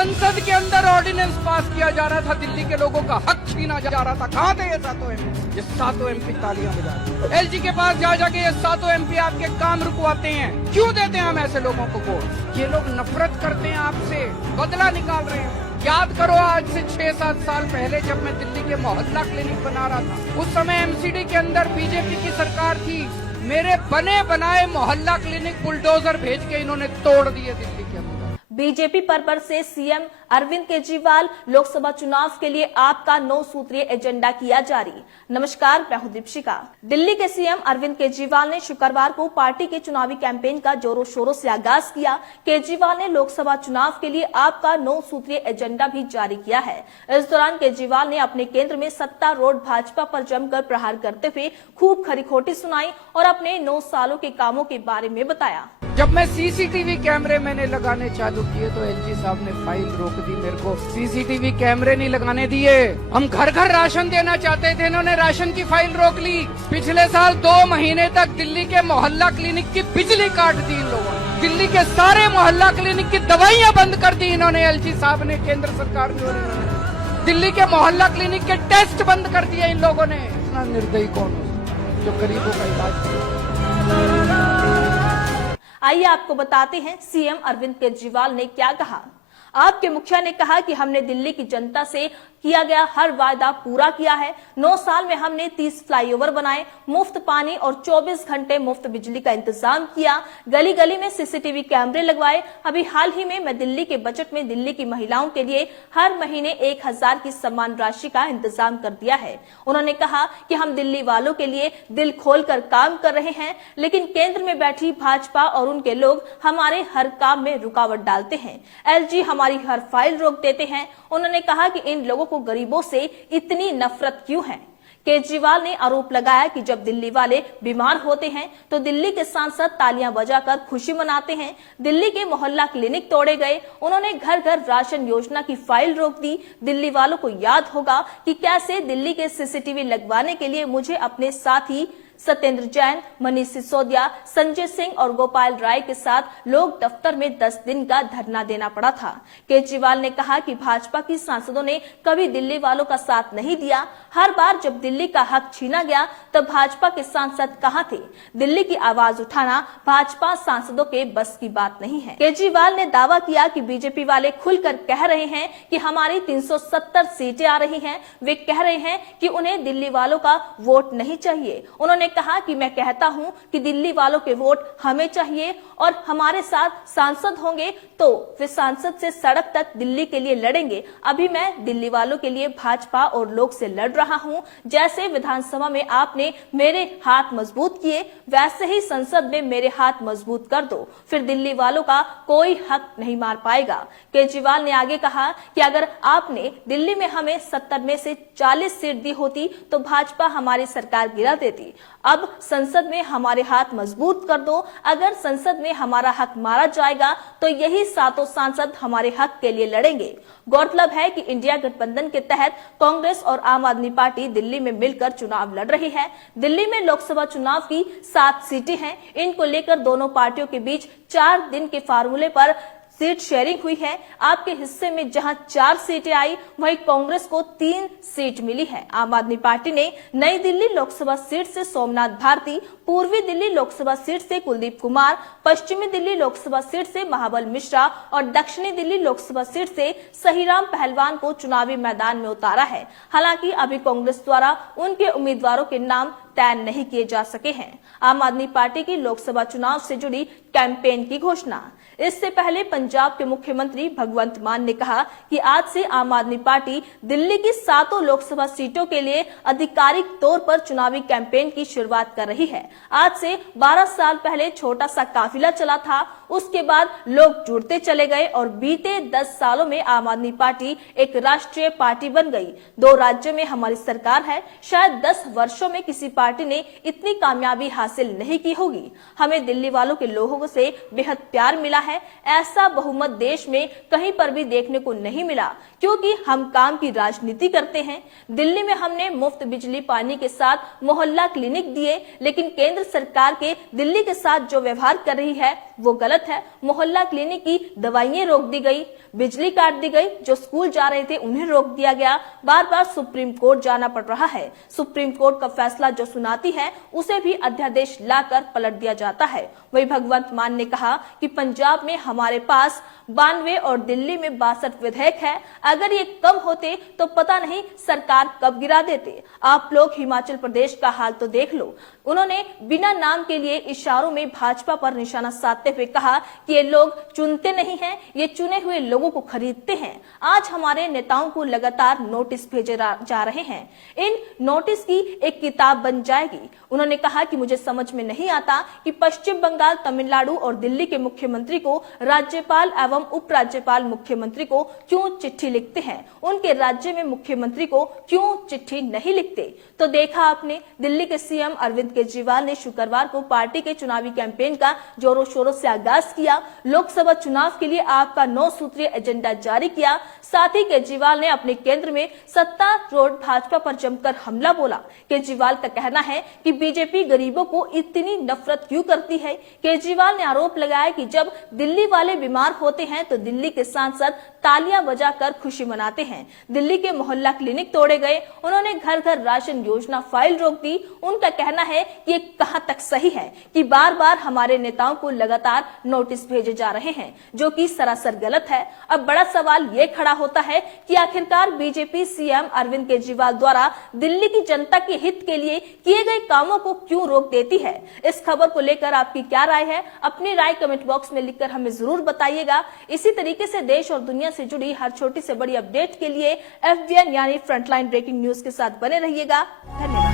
संसद के अंदर ऑर्डिनेंस पास किया जा रहा था, दिल्ली के लोगों का हक छीना जा रहा था। कहाँ थे ये सातों एमपी? ये सातों एमपी तालियां बजा रहे हैं। एलजी के पास जा जाके ये सातों एमपी आपके काम रुकवाते हैं। क्यों देते हैं हम ऐसे लोगों को वोट? ये लोग नफरत करते हैं आपसे, बदला निकाल रहे हैं। याद करो आज से 6-7 साल पहले जब मैं दिल्ली के मोहल्ला क्लिनिक बना रहा था, उस समय एमसीडी के अंदर बीजेपी की सरकार थी। मेरे बने बनाए मोहल्ला क्लिनिक बुलडोजर भेज के इन्होंने तोड़ दिए दिल्ली के अंदर। बीजेपी पर बरसे सीएम अरविंद केजरीवाल, लोकसभा चुनाव के लिए आपका 9 सूत्रीय एजेंडा किया जारी। नमस्कार, मैं हूं दीपशिका। दिल्ली के सीएम अरविंद केजरीवाल ने शुक्रवार को पार्टी के चुनावी कैंपेन का जोरों शोरों से आगाज किया। केजरीवाल ने लोकसभा चुनाव के लिए आपका 9 सूत्रीय एजेंडा भी जारी किया है। इस दौरान केजरीवाल ने अपने केंद्र में सत्तारूढ़ भाजपा पर जमकर प्रहार करते हुए खूब खरी खोटी सुनाई और अपने 9 सालों के कामों के बारे में बताया। जब मैं सीसीटीवी कैमरे मैंने लगाने चालू किए तो एलजी साहब ने फाइल रोक दी। मेरे को सीसीटीवी कैमरे नहीं लगाने दिए। हम घर घर राशन देना चाहते थे, इन्होंने राशन की फाइल रोक ली। पिछले साल 2 महीने तक दिल्ली के मोहल्ला क्लिनिक की बिजली काट दी इन लोगों ने। दिल्ली के सारे मोहल्ला क्लिनिक की दवाइयां बंद कर दी इन्होंने, एलजी साहब ने, केंद्र सरकार ने। और इन्होंने दिल्ली के मोहल्ला क्लिनिक के टेस्ट बंद कर दिए इन लोगों ने। इतना निर्दयी कौन हो जो गरीबों का इलाज करे? आइए आपको बताते हैं सीएम अरविंद केजरीवाल ने क्या कहा। आपके मुखिया ने कहा कि हमने दिल्ली की जनता से किया गया हर वायदा पूरा किया है। 9 साल में हमने 30 फ्लाईओवर बनाए, मुफ्त पानी और 24 घंटे मुफ्त बिजली का इंतजाम किया, गली गली में सीसीटीवी कैमरे लगवाए। अभी हाल ही में मैं दिल्ली के बजट में दिल्ली की महिलाओं के लिए हर महीने 1000 की सम्मान राशि का इंतजाम कर दिया है। उन्होंने कहा कि हम दिल्ली वालों के लिए दिल खोलकर काम कर रहे हैं, लेकिन केंद्र में बैठी भाजपा और उनके लोग हमारे हर काम में रुकावट डालते हैं। एलजी हमारी हर फाइल रोक देते हैं। उन्होंने कहा कि इन लोगों को गरीबों से इतनी नफरत क्यों है। केजरीवाल ने आरोप लगाया कि जब दिल्ली वाले बीमार होते हैं तो दिल्ली के सांसद तालियां बजाकर खुशी मनाते हैं। दिल्ली के मोहल्ला क्लिनिक तोड़े गए। उन्होंने घर घर राशन योजना की फाइल रोक दी। दिल्ली वालों को याद होगा कि कैसे दिल्ली के सीसीटीवी लगवाने के लिए मुझे अपने साथी सत्येंद्र जैन, मनीष सिसोदिया, संजय सिंह और गोपाल राय के साथ लोक दफ्तर में 10 दिन का धरना देना पड़ा था। केजरीवाल ने कहा कि भाजपा की सांसदों ने कभी दिल्ली वालों का साथ नहीं दिया। हर बार जब दिल्ली का हक छीना गया तब भाजपा के सांसद कहां थे? दिल्ली की आवाज उठाना भाजपा सांसदों के बस की बात नहीं है। केजरीवाल ने दावा किया कि बीजेपी वाले खुलकर कह रहे हैं कि हमारी 370 सीटें आ रही हैं। वे कह रहे हैं कि उन्हें दिल्ली वालों का वोट नहीं चाहिए। उन्होंने कहा कि मैं कहता हूं कि दिल्ली वालों के वोट हमें चाहिए और हमारे साथ सांसद होंगे तो वे सांसद से सड़क तक दिल्ली के लिए लड़ेंगे। अभी मैं दिल्ली वालों के लिए भाजपा और लोग से लड़ रहा हूं। जैसे विधानसभा में आपने मेरे हाथ मजबूत किए, वैसे ही संसद में मेरे हाथ मजबूत कर दो, फिर दिल्ली वालों का कोई हक नहीं मार पाएगा। केजरीवाल ने आगे कहा कि अगर आपने दिल्ली में हमें 70 में से 40 सीट दी होती तो भाजपा हमारी सरकार गिरा देती। अब संसद में हमारे हाथ मजबूत कर दो। अगर संसद में हमारा हक मारा जाएगा तो यही सातों सांसद हमारे हक के लिए लड़ेंगे। गौरतलब है कि इंडिया गठबंधन के तहत कांग्रेस और आम आदमी पार्टी दिल्ली में मिलकर चुनाव लड़ रही है। दिल्ली में लोकसभा चुनाव की 7 सीटें हैं। इनको लेकर दोनों पार्टियों के बीच 4 दिन के फार्मूले पर सीट शेयरिंग हुई है। आपके हिस्से में जहां 4 सीटें आई, वहीं कांग्रेस को 3 सीट मिली है। आम आदमी पार्टी ने नई दिल्ली लोकसभा सीट से सोमनाथ भारती, पूर्वी दिल्ली लोकसभा सीट से कुलदीप कुमार, पश्चिमी दिल्ली लोकसभा सीट से महाबल मिश्रा और दक्षिणी दिल्ली लोकसभा सीट से सहीराम पहलवान को चुनावी मैदान में उतारा है। हालांकि अभी कांग्रेस द्वारा उनके उम्मीदवारों के नाम तय नहीं किए जा सके हैं। आम आदमी पार्टी की लोकसभा चुनाव से जुड़ी कैंपेन की घोषणा। इससे पहले पंजाब के मुख्यमंत्री भगवंत मान ने कहा कि आज से आम आदमी पार्टी दिल्ली की 7 लोकसभा सीटों के लिए आधिकारिक तौर पर चुनावी कैंपेन की शुरुआत कर रही है। आज से 12 साल पहले छोटा सा काफिला चला था, उसके बाद लोग जुड़ते चले गए और बीते 10 सालों में आम आदमी पार्टी एक राष्ट्रीय पार्टी बन गई। 2 राज्यों में हमारी सरकार है। शायद 10 वर्षों में किसी पार्टी ने इतनी कामयाबी हासिल नहीं की होगी। हमें दिल्ली वालों के लोगों से बेहद प्यार मिला है। ऐसा बहुमत देश में कहीं पर भी देखने को नहीं मिला, क्योंकि हम काम की राजनीति करते हैं। दिल्ली में हमने मुफ्त बिजली पानी के साथ मोहल्ला क्लिनिक दिए, लेकिन केंद्र सरकार के दिल्ली के साथ जो व्यवहार कर रही है वो गलत है। मोहल्ला क्लिनिक की दवाइयां रोक दी गई, बिजली काट दी गई, जो स्कूल जा रहे थे उन्हें रोक दिया गया, बार बार सुप्रीम कोर्ट जाना पड़ रहा है। सुप्रीम कोर्ट का फैसला जो सुनाती है उसे भी अध्यादेश लाकर पलट दिया जाता है। वही भगवंत मान ने कहा कि पंजाब में हमारे पास 92 और दिल्ली में 62 विधेयक है, अगर ये कम होते तो पता नहीं सरकार कब गिरा देते। आप लोग हिमाचल प्रदेश का हाल तो देख लो। उन्होंने बिना नाम के लिए इशारों में भाजपा पर निशाना साधते हुए कहा कि ये लोग चुनते नहीं हैं, ये चुने हुए लोगों को खरीदते हैं। आज हमारे नेताओं को लगातार नोटिस भेजे जा रहे हैं, इन नोटिस की एक किताब बन जाएगी। उन्होंने कहा कि मुझे समझ में नहीं आता कि पश्चिम बंगाल, तमिलनाडु और दिल्ली के मुख्यमंत्री को राज्यपाल एवं उपराज्यपाल मुख्यमंत्री को क्यों चिट्ठी लिखते हैं, उनके राज्य में मुख्यमंत्री को क्यों चिट्ठी नहीं लिखते। तो देखा आपने, दिल्ली के सीएम अरविंद केजरीवाल ने शुक्रवार को पार्टी के चुनावी कैंपेन का जोरों शोरों से आगाज किया। लोकसभा चुनाव के लिए आपका 9 सूत्रीय एजेंडा जारी किया। साथ ही केजरीवाल ने अपने केंद्र में सत्तारूढ़ भाजपा पर जमकर हमला बोला। केजरीवाल का कहना है कि बीजेपी गरीबों को इतनी नफरत क्यों करती है। केजरीवाल ने आरोप लगाया कि जब दिल्ली वाले बीमार होते हैं तो दिल्ली के सांसद तालियां बजाकर खुशी मनाते हैं। दिल्ली के मोहल्ला क्लिनिक तोड़े गए, उन्होंने घर घर राशन योजना फाइल रोक दी। उनका कहना है कि ये कहां तक सही है कि बार बार हमारे नेताओं को लगातार नोटिस भेजे जा रहे हैं, जो कि सरासर गलत है। अब बड़ा सवाल ये खड़ा होता है कि आखिरकार बीजेपी सीएम अरविंद केजरीवाल द्वारा दिल्ली की जनता के हित के लिए किए गए कामों को क्यों रोक देती है। इस खबर को लेकर आपकी क्या राय है, अपनी राय कमेंट बॉक्स में लिखकर हमें जरूर बताइएगा। इसी तरीके से देश और दुनिया से जुड़ी हर छोटी से बड़ी अपडेट के लिए FBN यानी फ्रंटलाइन ब्रेकिंग न्यूज के साथ बने रहिएगा। धन्यवाद।